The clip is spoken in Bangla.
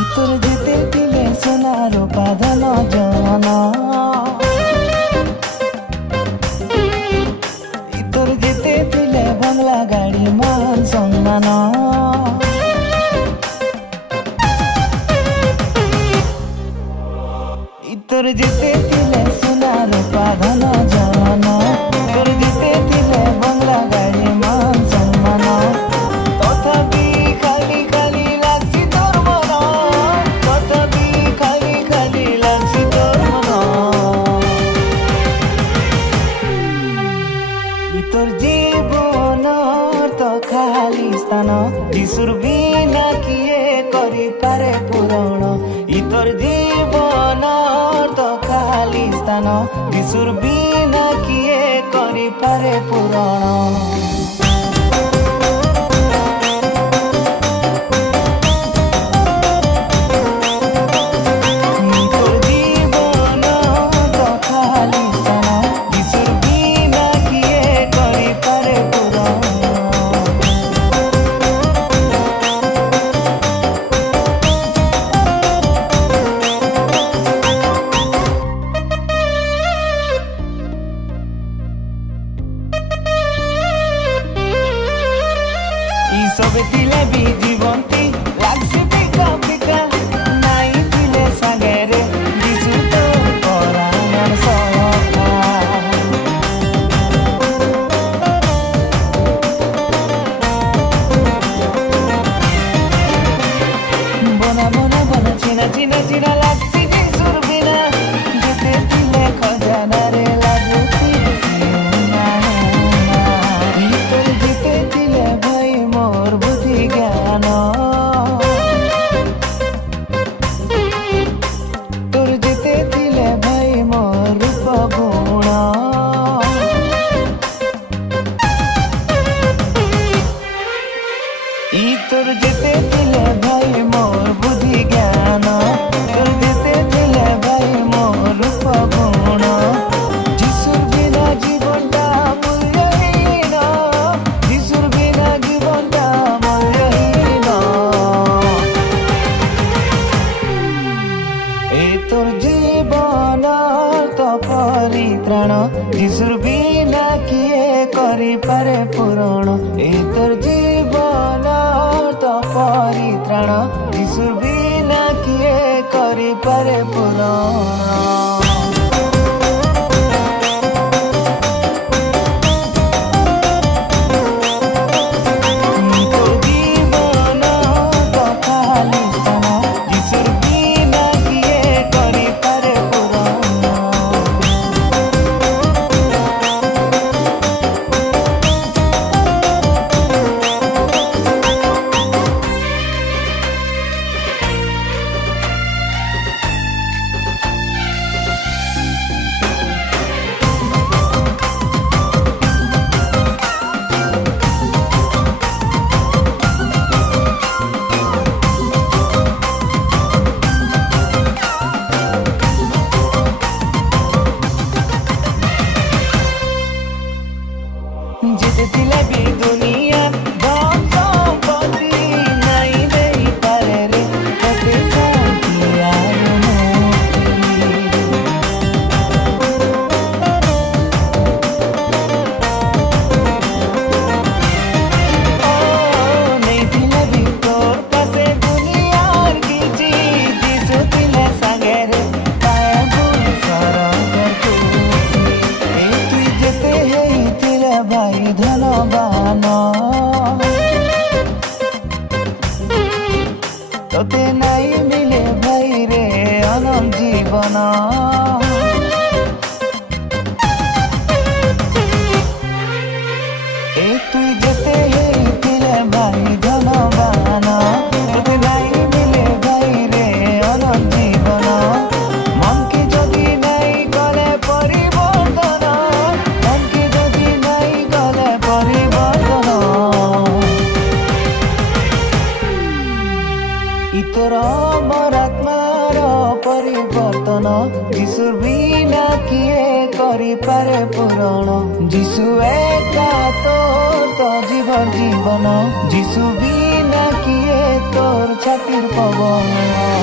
ইতর যেতে দিলে সোনার বাঁধন জন, ইতর যেতে দিলে বাংলা গাড়ি মান সম্মান, ইতর যেতে দিলে সোনার বাঁধন জন, ইতর যেতে দিলে বাংলা গাড়ি মান সম্মান। তথাপি খালি খালি লাগছি তোর মন, তথাপি খালি খালি লাগছি তোর মন। ইতর জীবনর তো খালি স্থান, যিশুর বিনা কিয়ে করিপারে পূরণ। ইতর জীবনর তো খালি স্থান, যিশুর বিনা কিয়ে করিপারে পূরণ। সবে দিলে বি জীবন্তী লাগছে পিকা পিকা, নাই দিলে সাগরে যিশু তো পরাণর সখা। বনা বনা বনা চিনা চিনা চিনা লাগছে যিশুর বিনা, যেতে দিলে খজানা রে লাগুতি না। ইতর যেতে দিলে ভাই মোর বুদ্ধি জ্ঞান, তোর যেতে দিলে ভাই মোর রূপ গুণ। ইতর যেতে দিলে ভাই মোর বুদ্ধি জ্ঞান, তোর যেতে দিলে ভাই মোর রূপ গুণ। যিশুর বিনা জীবনটা মূল্যহীন, যিশুর বিনা জীবনটা মূল্যহীন। এই তোর জীবন তো পরিত্রাণ, যিশুর বিনা কিয়ে করিপারে পূরণ। এই তোর জীবন তো পরিত্রাণ, যিশুর বিনা কিয়ে করিপারে পূরণ। যেতে দিলে বি দুনিয়া ধন সম্পত্তি, নাই দেই পারে রে তোকে শান্তি আর মুক্তি। ও নেই দিলে বি তোর কাছে দুনিয়ার কিছু, যিশু দিলে সাগরে পায়া ভুল সরগের খুশি। এই তুই যেতে হেইতিলে ভাই ধনবান, তোতে নাই মিলে ভাই রে অনন্ত জীবন। এই তুই যেতে হেইতিলে ভাই ধনবান, তোতে নাই মিলে ভাই রে অনন্ত জীবন। মনকে যদি নাই গলে পরিবর্তন, মনকে যদি নাই গলে পরিবর্তন। ইতর আমার আত্মার পরিবর্তন, যিশুর বিনা কিয়ে করিপারে পূরণ। যিশু একা তোর তো জীবন জীবন, যিশু বিনা কিয়ে তোর ছাতির পবন।